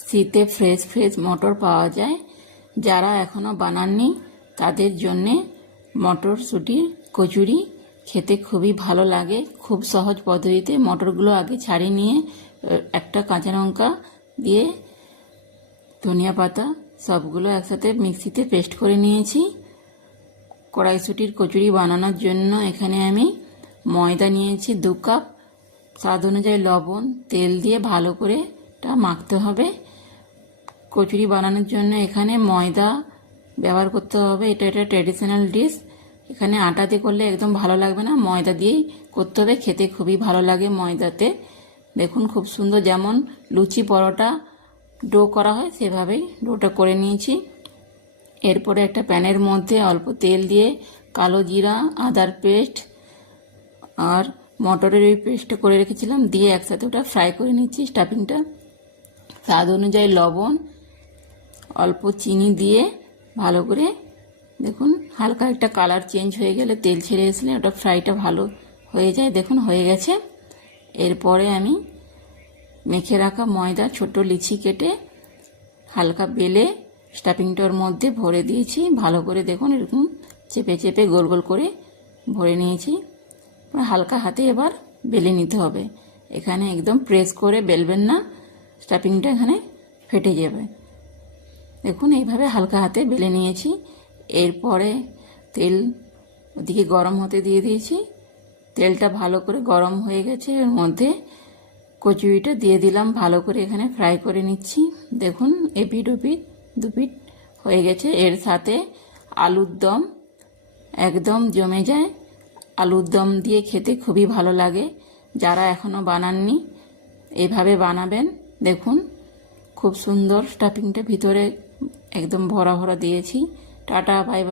শীতে fresh fresh মটর পাওয়া যায়। যারা এখনও বানাননি তাদের জন্যে মটরশুঁটির কচুরি খেতে খুবই ভালো লাগে। খুব সহজ পদ্ধতিতে মটরগুলো আগে ছাড়িয়ে নিয়ে একটা কাঁচা লঙ্কা দিয়ে ধনিয়া পাতা সবগুলো একসাথে মিক্সিতে পেস্ট করে নিয়েছি। কড়াইশুঁটির কচুরি বানানোর জন্য এখানে আমি ময়দা নিয়েছি 2 কাপ, স্বাদ অনুযায়ী লবণ, তেল দিয়ে ভালো করে এটা মাখতে হবে। কচুরি বানানোর জন্য এখানে ময়দা ব্যবহার করতে হবে। এটা ট্র্যাডিশনাল ডিশ। এখানে আটা দিয়ে করলে একদম ভালো লাগবে না, ময়দা দিয়েই করতে হবে। খেতে খুবই ভালো লাগে ময়দাতে। দেখুন খুব সুন্দর, যেমন লুচি পরোটা ডো করা হয় সেভাবেই ডোটা করে নিয়েছি। এরপরে একটা প্যানের মধ্যে অল্প তেল দিয়ে কালো জিরা, আদার পেস্ট আর মটরের ওই পেস্টটা করে রেখেছিলাম দিয়ে একসাথে ওটা ফ্রাই করে নিচ্ছি। স্টাফিংটা স্বাদ অনুযায়ী লবণ, অল্প চিনি দিয়ে ভালো করে দেখুন হালকা একটা কালার চেঞ্জ হয়ে গেলে, তেল ছেড়ে আসলে ওটা ফ্রাইটা ভালো হয়ে যায়। দেখুন হয়ে গেছে। এরপরে আমি মেখে রাখা ময়দা ছোট লিচি কেটে হালকা বেলে স্টাফিংটার মধ্যে ভরে দিয়েছি। ভালো করে দেখুন এরকম চেপে চেপে গোল গোল করে ভরে নিয়েছি। হালকা হাতে এবার বেলে নিতে হবে। এখানে একদম প্রেস করে বেলবেন না, স্টাফিংটা এখানে ফেটে যাবে। দেখুন এইভাবে হালকা হাতে বেলে নিয়েছি। এরপরে তেল ওদিকে গরম হতে দিয়ে দিয়েছি। তেলটা ভালো করে গরম হয়ে গেছে। এর মধ্যে কচুরিটা দিয়ে দিলাম, ভালো করে এখানে ফ্রাই করে নিচ্ছি। দেখুন এপিট ওপিট দুপিট হয়ে গেছে। এর সাথে আলুর দম একদম জমে যায়। আলুর দম দিয়ে খেতে খুবই ভালো লাগে। যারা এখনও বানাননি এইভাবে বানাবেন। দেখুন খুব সুন্দর স্টাফিংটা ভিতরে একদম ভরা ভরা দিয়েছি। Tata bye.